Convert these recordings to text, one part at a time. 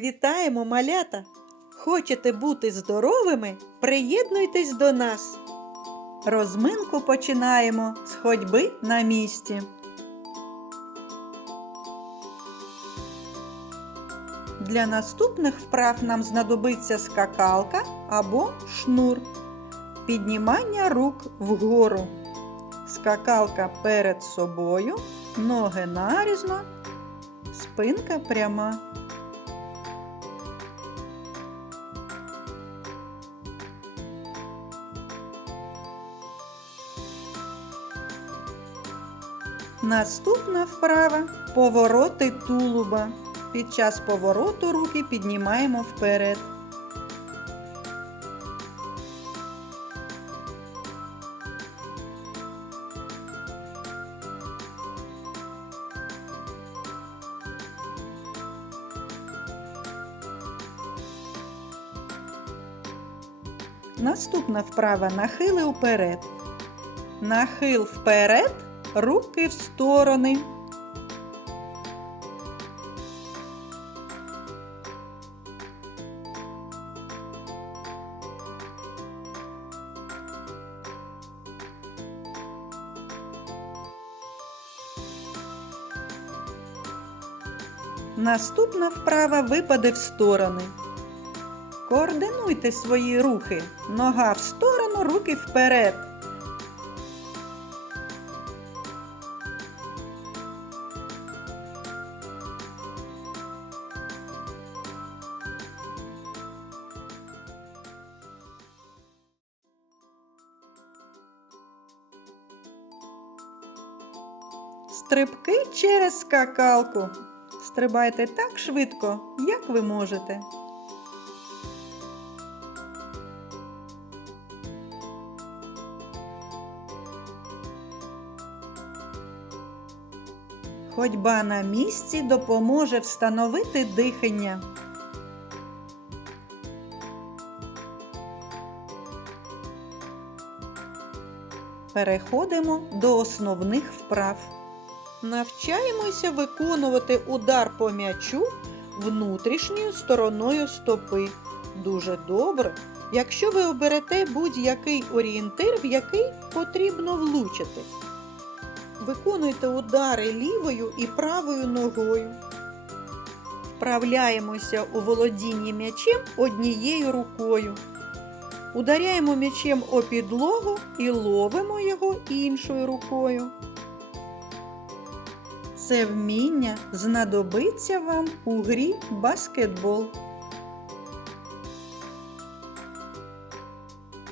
Вітаємо, малята! Хочете бути здоровими? Приєднуйтесь до нас. Розминку починаємо з ходьби на місці. Для наступних вправ нам знадобиться скакалка або шнур. Піднімання рук вгору. Скакалка перед собою, ноги нарізно, спинка пряма. Наступна вправа повороти тулуба. Під час повороту руки піднімаємо вперед. Наступна вправа нахили вперед. Нахил вперед, руки в сторони. Наступна вправа випаде в сторони. Координуйте свої рухи. Нога в сторону, руки вперед. Стрибки через скакалку. Стрибайте так швидко, як ви можете. Ходьба на місці допоможе встановити дихання. Переходимо до основних вправ. Навчаємося виконувати удар по м'ячу внутрішньою стороною стопи. Дуже добре, якщо ви оберете будь-який орієнтир, в який потрібно влучити. Виконуйте удари лівою і правою ногою. Вправляємося у володінні м'ячем однією рукою. Ударяємо м'ячем о підлогу і ловимо його іншою рукою. Це вміння знадобиться вам у грі баскетбол.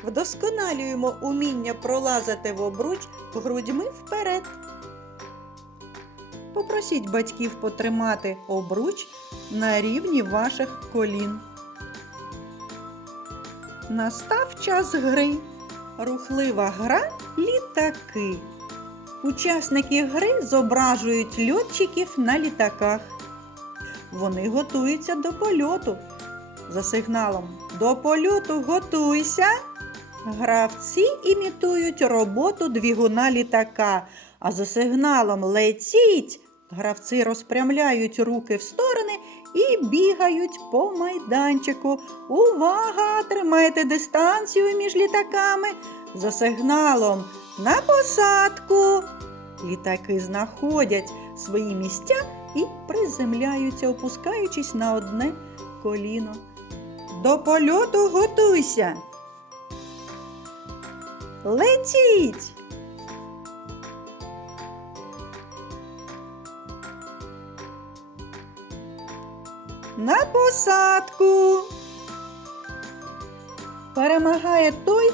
Вдосконалюємо уміння пролазити в обруч грудьми вперед. Попросіть батьків потримати обруч на рівні ваших колін. Настав час гри. Рухлива гра літаки. Учасники гри зображують льотчиків на літаках. Вони готуються до польоту. За сигналом До польоту готуйся. Гравці імітують роботу двигуна літака, а за сигналом летіть. Гравці розпрямляють руки в сторони і бігають по майданчику. Увага! Тримайте дистанцію між літаками. За сигналом на посадку. Літаки знаходять свої місця і приземляються, опускаючись на одне коліно. До польоту готуйся. Летіть! На посадку. Перемагає той,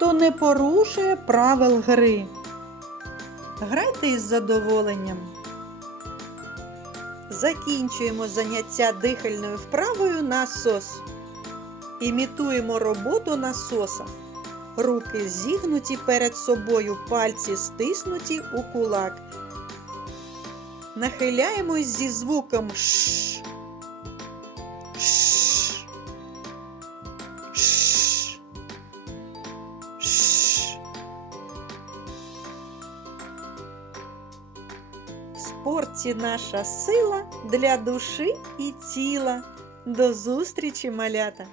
хто не порушує правил гри. Грайте із задоволенням. Закінчуємо заняття дихальною вправою насос. Імітуємо роботу насоса. Руки зігнуті перед собою, пальці стиснуті у кулак. Нахиляємось зі звуком ш. Ш. спорті наша сила для душі і тіла. До зустрічі, малята!